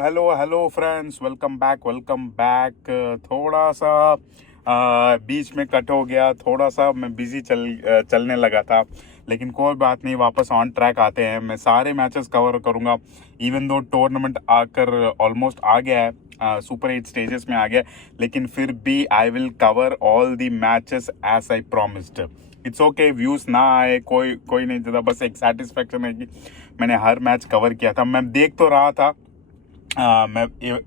Hello hello friends, welcome back. थोड़ा सा बीच में कट हो गया। थोड़ा सा मैं बिजी चलने लगा था, लेकिन कोई बात नहीं, वापस ऑन ट्रैक आते हैं। मैं सारे मैचेस कवर करूंगा। इवन दो टूर्नामेंट आकर ऑलमोस्ट आ गया है, सुपर 8 स्टेजेस में आ गया, लेकिन फिर भी I will cover all the matches as I promised. It's okay, views ना आए कोई कोई नहीं देता, बस एक सेटिस्फेक्शन है कि मैंने हर मैच कवर किया था। मैं देख तो रहा था, मैं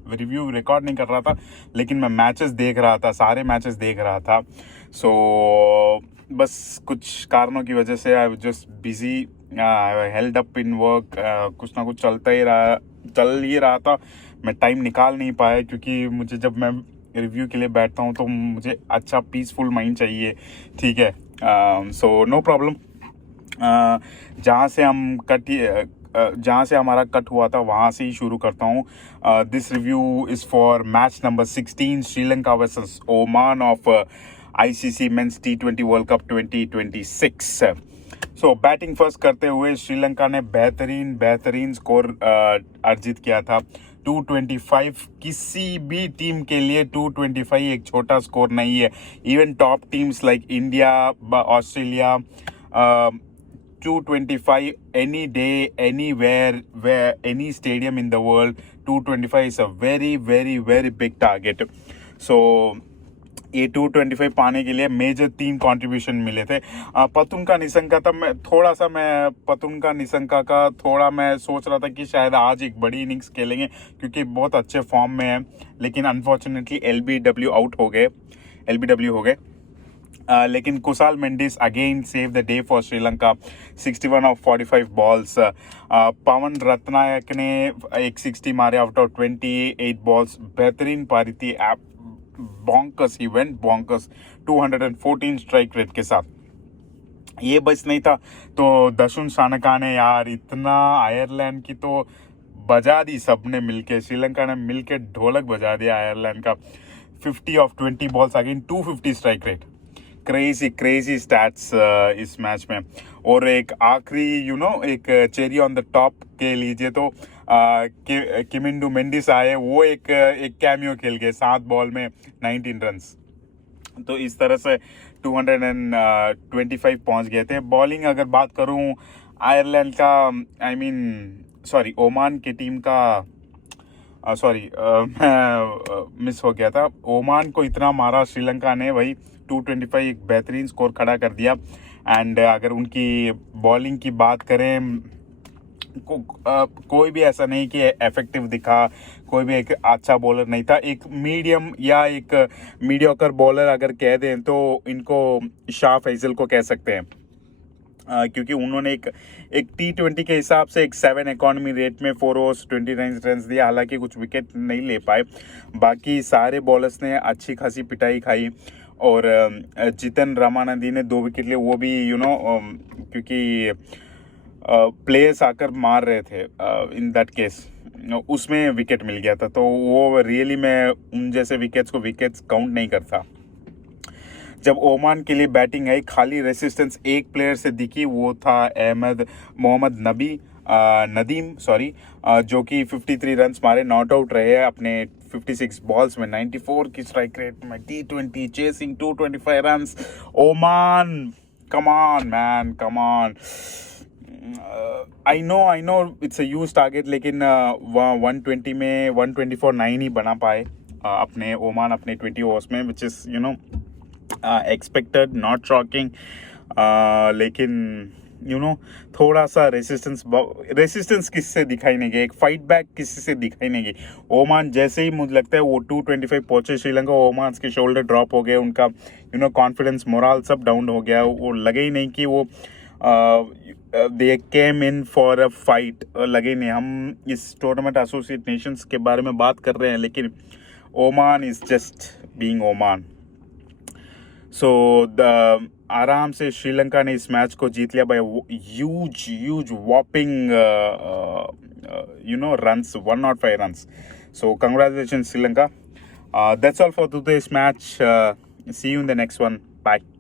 रिव्यू रिकॉर्ड नहीं कर रहा था, लेकिन मैं मैचेस देख रहा था, सारे मैचेस देख रहा था। सो बस कुछ कारणों की वजह से I was just busy, held up in work. कुछ ना कुछ चल ही रहा था। मैं टाइम निकाल नहीं पाया, क्योंकि मुझे जब मैं रिव्यू के लिए बैठता हूँ तो मुझे अच्छा पीसफुल माइंड चाहिए। ठीक है, सो नो प्रॉब्लम। जहाँ से हम जहाँ से हमारा कट हुआ था वहाँ से ही शुरू करता हूँ। This review is for match number 16, Sri Lanka versus Oman of ICC men's T20 world cup 2026। So batting first करते हुए श्रीलंका ने बेहतरीन स्कोर अर्जित किया था। 225 किसी भी टीम के लिए 225 एक छोटा स्कोर नहीं है। Even top teams like India, Australia, 225 any day, anywhere, where any stadium in the world, 225 is a very big target. So ये 225 पाने के लिए मेजर 3 कंट्रीब्यूशन मिले थे। पतुनका निसंका था। मैं पतुनका निसंका का थोड़ा मैं सोच रहा था कि शायद आज एक बड़ी इनिंग्स खेलेंगे, क्योंकि बहुत अच्छे फॉर्म में है, लेकिन अनफॉर्चुनेटली एलबीडब्ल्यू हो गए। लेकिन Kusal Mendis again save the day for Sri Lanka, 61 of 45 balls. Pavan Rathnayake ने एक 60 मारे आउट ऑफ 28 बॉल्स। बेहतरीन पारी थी। बॉन्कस, ही वेंट बॉन्कस 214 स्ट्राइक रेट के साथ। ये बस नहीं था तो दशुन शानका ने यार इतना आयरलैंड की तो बजा दी, सबने मिलके, श्रीलंका ने मिलके ढोलक बजा दिया आयरलैंड का। 50 of 20 balls again 250 strike rate. Crazy stats इस मैच में। और एक आखिरी एक चेरी ऑन द टॉप के लीजिए तो किमिंडू मेंडिस आए, वो एक कैमियो खेल गए 7 बॉल में 19 रन्स। तो इस तरह से 225 पहुंच गए थे। बॉलिंग अगर बात करूं आयरलैंड का, सॉरी ओमान की टीम का, मैं मिस हो गया था। ओमान को इतना मारा श्रीलंका ने, वही 225 एक बेहतरीन स्कोर खड़ा कर दिया। एंड अगर उनकी बॉलिंग की बात करें, कोई भी ऐसा नहीं कि इफेक्टिव दिखा, कोई भी एक अच्छा बॉलर नहीं था। एक मीडियम या एक मीडियोकर बॉलर अगर कह दें तो इनको शाह फैसल को कह सकते हैं, क्योंकि उन्होंने एक T20 के हिसाब से एक 7 इकोनॉमी रेट में 4 ओवर्स 29 रन दिया। हालांकि कुछ विकेट नहीं ले पाए, बाकी सारे बॉलर्स ने अच्छी खासी पिटाई खाई। और जितन रामानंदी ने 2 विकेट लिए, वो भी क्योंकि प्लेयर्स आकर मार रहे थे, इन दैट केस उसमें विकेट मिल गया था। तो वो रियली मैं उन जैसे विकेट्स को विकेट्स काउंट नहीं करता। जब ओमान के लिए बैटिंग आई, खाली रेसिस्टेंस एक प्लेयर से दिखी, वो था मोहम्मद नदीम, जो कि 53 रन्स मारे, नॉट आउट रहे अपने 56 बॉल्स में, 94 की स्ट्राइक रेट में, T20 chasing 225 runs. Oman, come on man, come on. I know it's a huge target, लेकिन 120 में 124 9 ही बना पाए अपने ओमान अपने 20 ओवर्स में, which is expected, not shocking. लेकिन थोड़ा सा रेसिस्टेंस किससे दिखाई नहीं गई, एक फाइट बैक किसी से दिखाई नहीं गई। ओमान जैसे ही मुझे लगता है वो 225 पहुंचे श्रीलंका, ओमान के शोल्डर ड्रॉप हो गए, उनका कॉन्फिडेंस, मोरल सब डाउन हो गया। वो लगे ही नहीं कि वो दे केम इन फॉर अ फाइट, लगे नहीं। हम इस टूर्नामेंट एसोसिएट नेशंस के बारे में बात कर रहे हैं, लेकिन Oman is just being Oman. So आराम से श्रीलंका ने इस मैच को जीत लिया by huge whopping runs, 105 runs. So congratulation Sri Lanka. That's all for today's match. See you in the next one. Bye.